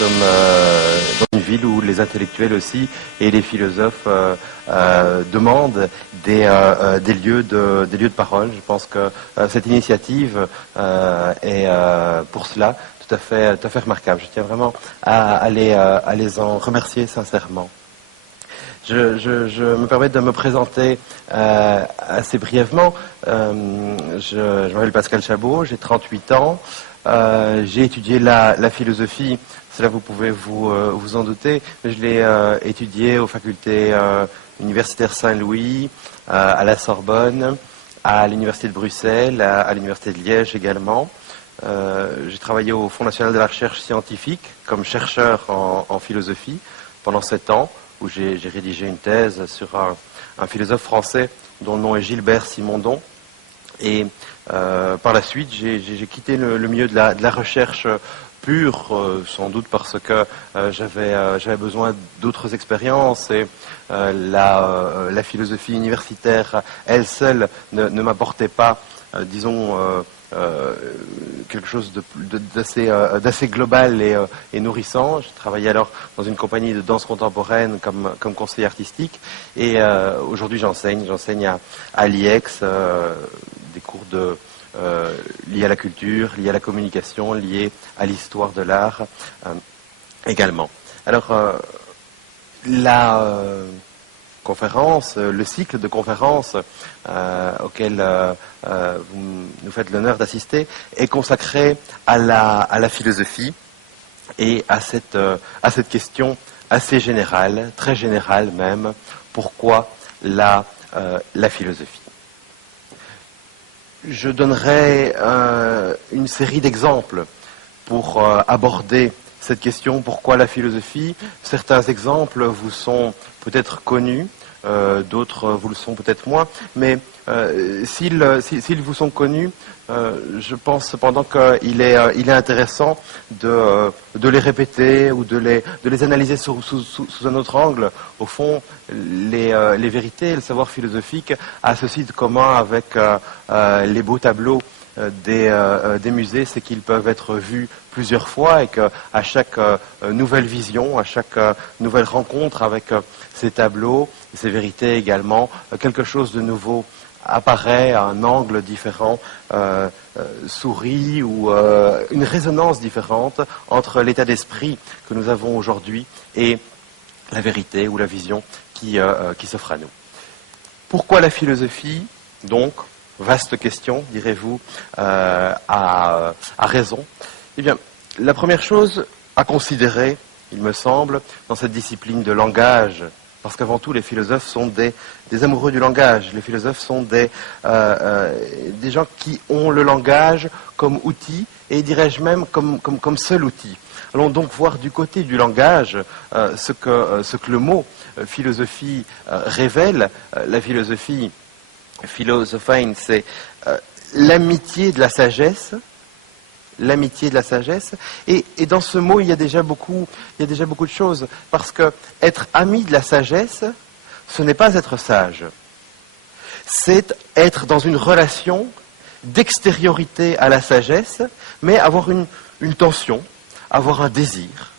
Nous sommes dans une ville où les intellectuels aussi et les philosophes demandent des lieux de parole. Je pense que cette initiative est pour cela tout à fait remarquable. Je tiens vraiment à les en remercier sincèrement. Je me permets de me présenter assez brièvement. Je m'appelle Pascal Chabot, j'ai 38 ans. J'ai étudié la philosophie, cela vous pouvez vous en douter, mais je l'ai étudié aux facultés universitaires Saint-Louis, à la Sorbonne, à l'université de Bruxelles, à l'université de Liège également. J'ai travaillé au Fonds national de la recherche scientifique comme chercheur en philosophie pendant 7 ans, où j'ai rédigé une thèse sur un philosophe français dont le nom est Gilbert Simondon. Et par la suite, j'ai quitté le milieu de la recherche pure, sans doute parce que j'avais besoin d'autres expériences et la philosophie universitaire, elle seule, ne m'apportait pas, disons, quelque chose d'assez global et nourrissant. Je travaillais alors dans une compagnie de danse contemporaine comme conseiller artistique et aujourd'hui j'enseigne à l'IEX des cours liés à la culture, liés à la communication, liés à l'histoire de l'art également. Alors la conférence, le cycle de conférences auquel vous nous faites l'honneur d'assister est consacré à la philosophie et à cette question assez générale, très générale même, pourquoi la philosophie. Je donnerai une série d'exemples pour aborder cette question, pourquoi la philosophie. Certains exemples vous sont peut-être connus, d'autres vous le sont peut-être moins, mais s'ils vous sont connus, je pense cependant qu'il est intéressant de les répéter ou de les analyser sous un autre angle. Au fond, les vérités, le savoir philosophique a ceci de commun avec les beaux tableaux des musées, c'est qu'ils peuvent être vus plusieurs fois et qu'à chaque nouvelle vision, à chaque nouvelle rencontre avec ces tableaux, ces vérités également, quelque chose de nouveau apparaît à un angle différent, sourit ou une résonance différente entre l'état d'esprit que nous avons aujourd'hui et la vérité ou la vision qui s'offre à nous. Pourquoi la philosophie, donc? Vaste question, direz-vous, à raison. Eh bien, la première chose à considérer, il me semble, dans cette discipline de langage, parce qu'avant tout, les philosophes sont des amoureux du langage. Les philosophes sont des gens qui ont le langage comme outil, et dirais-je même comme seul outil. Allons donc voir du côté du langage ce que le mot philosophie révèle. La philosophie, philosophein, c'est l'amitié de la sagesse. L'amitié de la sagesse. Et dans ce mot, il y a déjà beaucoup de choses. Parce que être ami de la sagesse, ce n'est pas être sage. C'est être dans une relation d'extériorité à la sagesse, mais avoir une tension, avoir un désir,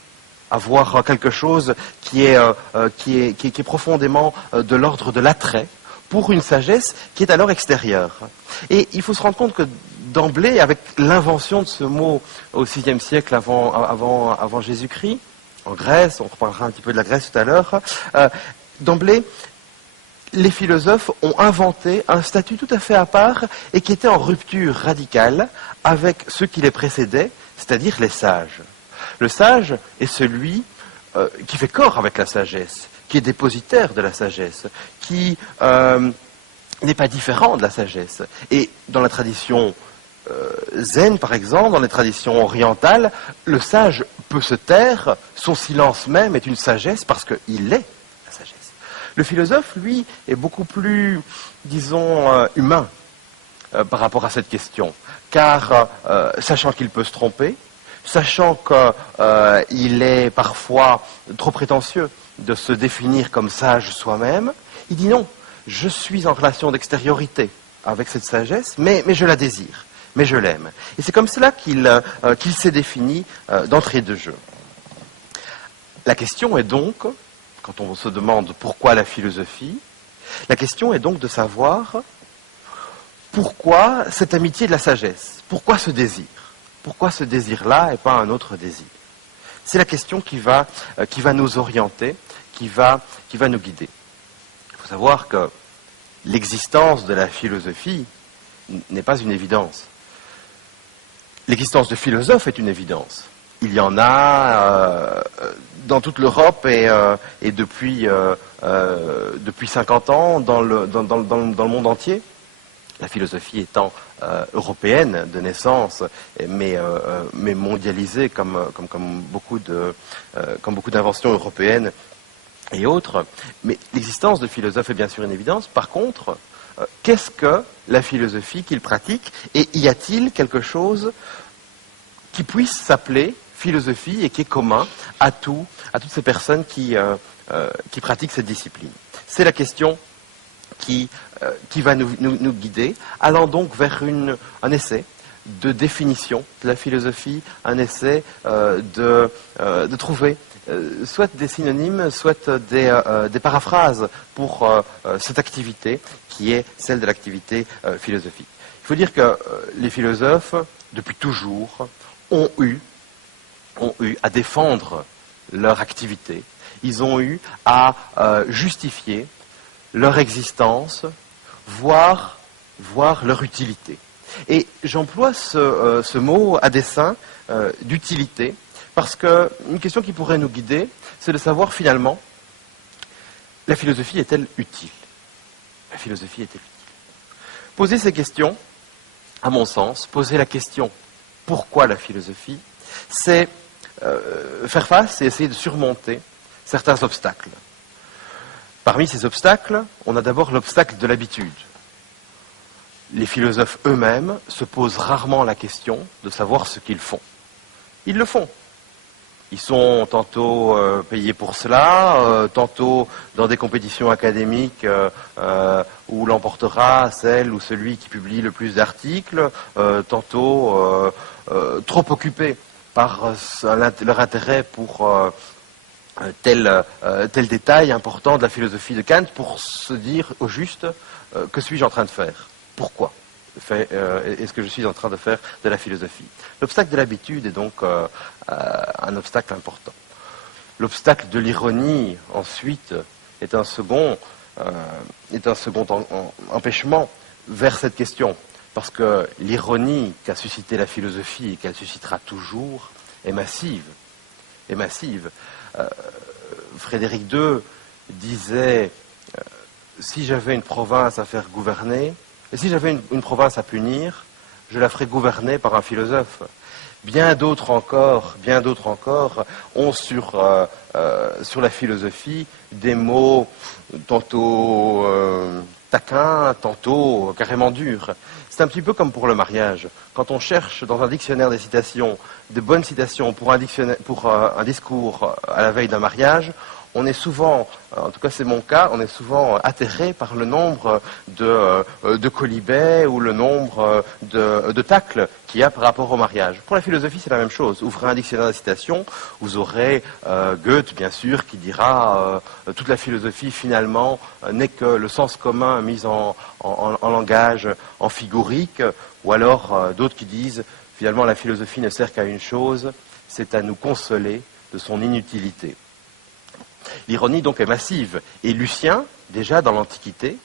avoir quelque chose qui est profondément de l'ordre de l'attrait pour une sagesse qui est alors extérieure. Et il faut se rendre compte que d'emblée, avec l'invention de ce mot au VIe siècle avant Jésus-Christ, en Grèce, on reparlera un petit peu de la Grèce tout à l'heure, d'emblée, les philosophes ont inventé un statut tout à fait à part et qui était en rupture radicale avec ceux qui les précédaient, c'est-à-dire les sages. Le sage est celui qui fait corps avec la sagesse, qui est dépositaire de la sagesse, qui n'est pas différent de la sagesse. Et dans la tradition zen, par exemple, dans les traditions orientales, le sage peut se taire, son silence même est une sagesse parce qu'il est la sagesse. Le philosophe, lui, est beaucoup plus, disons, humain par rapport à cette question, car sachant qu'il peut se tromper, sachant qu'il est parfois trop prétentieux de se définir comme sage soi-même, il dit non, je suis en relation d'extériorité avec cette sagesse, mais je la désire, mais je l'aime. Et c'est comme cela qu'il s'est défini d'entrée de jeu. La question est donc, quand on se demande pourquoi la philosophie, la question est donc de savoir pourquoi cette amitié de la sagesse, pourquoi ce désir, pourquoi ce désir-là et pas un autre désir. C'est la question qui va nous orienter, qui va nous guider. Il faut savoir que l'existence de la philosophie n'est pas une évidence. L'existence de philosophes est une évidence. Il y en a dans toute l'Europe et depuis 50 ans dans le monde entier. La philosophie étant européenne de naissance, mais mondialisée comme beaucoup d'inventions européennes et autres. Mais l'existence de philosophes est bien sûr une évidence. Par contre, qu'est-ce que la philosophie qu'ils pratiquent? Et y a-t-il quelque chose qui puisse s'appeler philosophie et qui est commun à toutes ces personnes qui pratiquent cette discipline? C'est la question qui va nous guider, allant donc vers un essai de définition de la philosophie, un essai de trouver soit des synonymes, soit des paraphrases pour cette activité qui est celle de l'activité philosophique. Il faut dire que les philosophes, depuis toujours, ont eu à défendre leur activité, ils ont eu à justifier leur existence, voire leur utilité. Et j'emploie ce mot à dessein d'utilité, parce qu'une question qui pourrait nous guider, c'est de savoir finalement, la philosophie est-elle utile? La philosophie est-elle utile? Poser ces questions, à mon sens, poser la question pourquoi la philosophie, c'est faire face et essayer de surmonter certains obstacles. Parmi ces obstacles, on a d'abord l'obstacle de l'habitude. Les philosophes eux-mêmes se posent rarement la question de savoir ce qu'ils font. Ils le font. Ils sont tantôt payés pour cela, tantôt dans des compétitions académiques où l'emportera celle ou celui qui publie le plus d'articles, tantôt trop occupés par leur intérêt pour tel détail important de la philosophie de Kant pour se dire au juste que suis-je en train de faire? Pourquoi est-ce que je suis en train de faire de la philosophie? L'obstacle de l'habitude est donc un obstacle important. L'obstacle de l'ironie, ensuite, est un second empêchement vers cette question. Parce que l'ironie qu'a suscité la philosophie et qu'elle suscitera toujours est massive. Est massive. Frédéric II disait si j'avais une province à faire gouverner, et si j'avais une province à punir, je la ferais gouverner par un philosophe. Bien d'autres encore ont sur la philosophie des mots tantôt taquins, tantôt carrément durs. C'est un petit peu comme pour le mariage. Quand on cherche dans un dictionnaire des citations, de bonnes citations pour un discours à la veille d'un mariage, on est souvent, en tout cas c'est mon cas, on est souvent atterré par le nombre de quolibets ou le nombre de tacles qu'il y a par rapport au mariage. Pour la philosophie, c'est la même chose. Ouvrez un dictionnaire de citations, vous aurez Goethe, bien sûr, qui dira toute la philosophie, finalement, n'est que le sens commun mis en langage amphigourique, ou alors d'autres qui disent, finalement, la philosophie ne sert qu'à une chose, c'est à nous consoler de son inutilité. L'ironie donc est massive. Et Lucien, déjà dans l'Antiquité,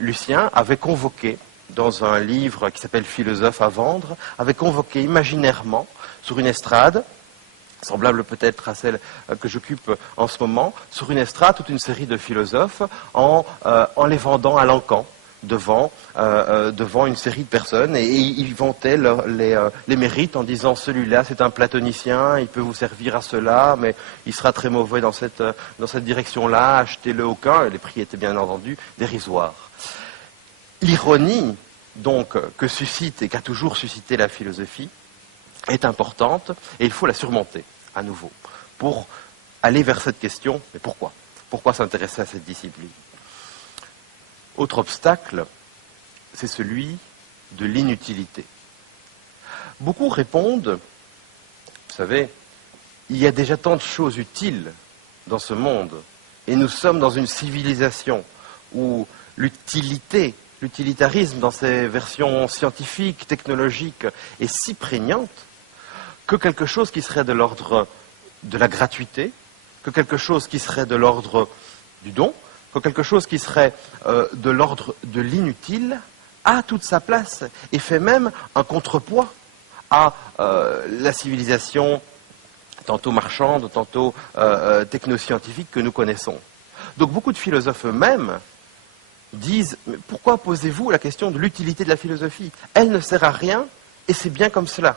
Lucien avait convoqué, dans un livre qui s'appelle Philosophe à vendre, avait convoqué imaginairement, sur une estrade, semblable peut-être à celle que j'occupe en ce moment, sur une estrade toute une série de philosophes en les vendant à l'encan. Devant une série de personnes, et ils vantaient les mérites en disant celui-là c'est un platonicien, il peut vous servir à cela, mais il sera très mauvais dans cette direction-là, achetez-le aucun, et les prix étaient bien entendu dérisoires. L'ironie donc que suscite et qu'a toujours suscité la philosophie est importante, et il faut la surmonter à nouveau pour aller vers cette question, mais pourquoi? Pourquoi s'intéresser à cette discipline? Autre obstacle, c'est celui de l'inutilité. Beaucoup répondent, vous savez, il y a déjà tant de choses utiles dans ce monde. Et nous sommes dans une civilisation où l'utilitarisme dans ses versions scientifiques, technologiques, est si prégnante que quelque chose qui serait de l'ordre de la gratuité, que quelque chose qui serait de l'ordre du don, que quelque chose qui serait de l'ordre de l'inutile, a toute sa place et fait même un contrepoids à la civilisation tantôt marchande, tantôt technoscientifique que nous connaissons. Donc beaucoup de philosophes eux-mêmes disent « Mais pourquoi posez-vous la question de l'utilité de la philosophie? Elle ne sert à rien et c'est bien comme cela. »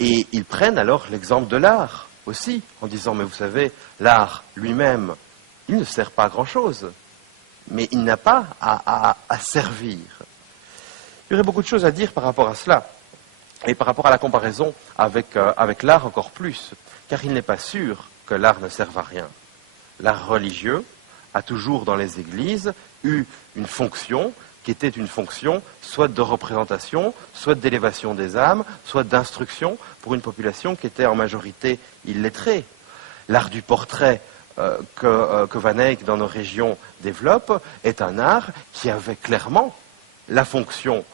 Et ils prennent alors l'exemple de l'art aussi, en disant « Mais vous savez, l'art lui-même, il ne sert pas à grand-chose, mais il n'a pas à servir. » Il y aurait beaucoup de choses à dire par rapport à cela, et par rapport à la comparaison avec l'art encore plus, car il n'est pas sûr que l'art ne serve à rien. L'art religieux a toujours dans les églises eu une fonction qui était une fonction soit de représentation, soit d'élévation des âmes, soit d'instruction pour une population qui était en majorité illettrée. L'art du portrait que Van Eyck dans nos régions développe est un art qui avait clairement la fonction,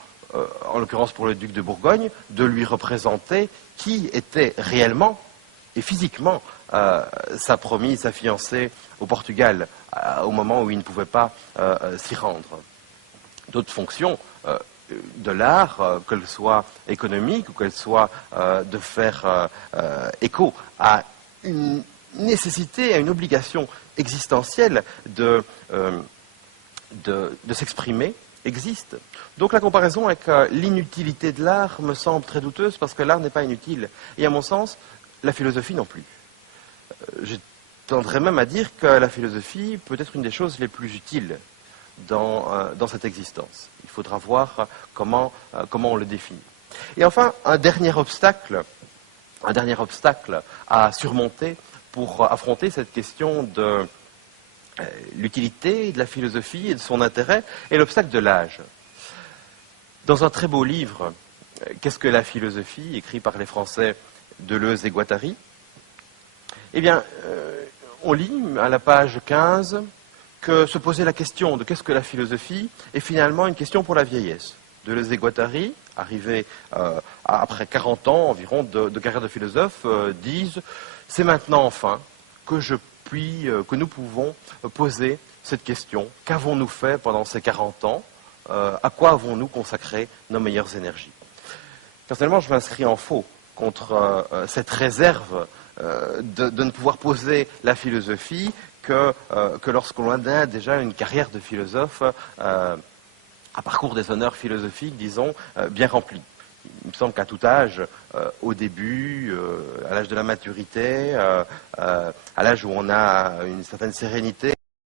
en l'occurrence pour le duc de Bourgogne, de lui représenter qui était réellement et physiquement sa promise, sa fiancée au Portugal, au moment où il ne pouvait pas s'y rendre. D'autres fonctions de l'art, qu'elles soient économiques ou qu'elles soient de faire écho à une nécessité, à une obligation existentielle de s'exprimer, existe. Donc la comparaison avec l'inutilité de l'art me semble très douteuse parce que l'art n'est pas inutile. Et à mon sens, la philosophie non plus. Je tendrais même à dire que la philosophie peut être une des choses les plus utiles dans cette existence. Il faudra voir comment on le définit. Et enfin, un dernier obstacle à surmonter pour affronter cette question de l'utilité de la philosophie et de son intérêt est l'obstacle de l'âge. Dans un très beau livre, Qu'est-ce que la philosophie, écrit par les Français Deleuze et Guattari, eh bien, on lit à la page 15 que se poser la question de qu'est-ce que la philosophie est finalement une question pour la vieillesse. Deleuze et Guattari, arrivés après 40 ans environ de carrière de philosophe, disent « C'est maintenant enfin que nous pouvons poser cette question. Qu'avons-nous fait pendant ces 40 ans? À quoi avons-nous consacré nos meilleures énergies ?» Personnellement, je m'inscris en faux contre cette réserve de ne pouvoir poser la philosophie que lorsqu'on a déjà une carrière de philosophe, un parcours des honneurs philosophiques, disons, bien rempli. Il me semble qu'à tout âge, au début, à l'âge de la maturité, à l'âge où on a une certaine sérénité,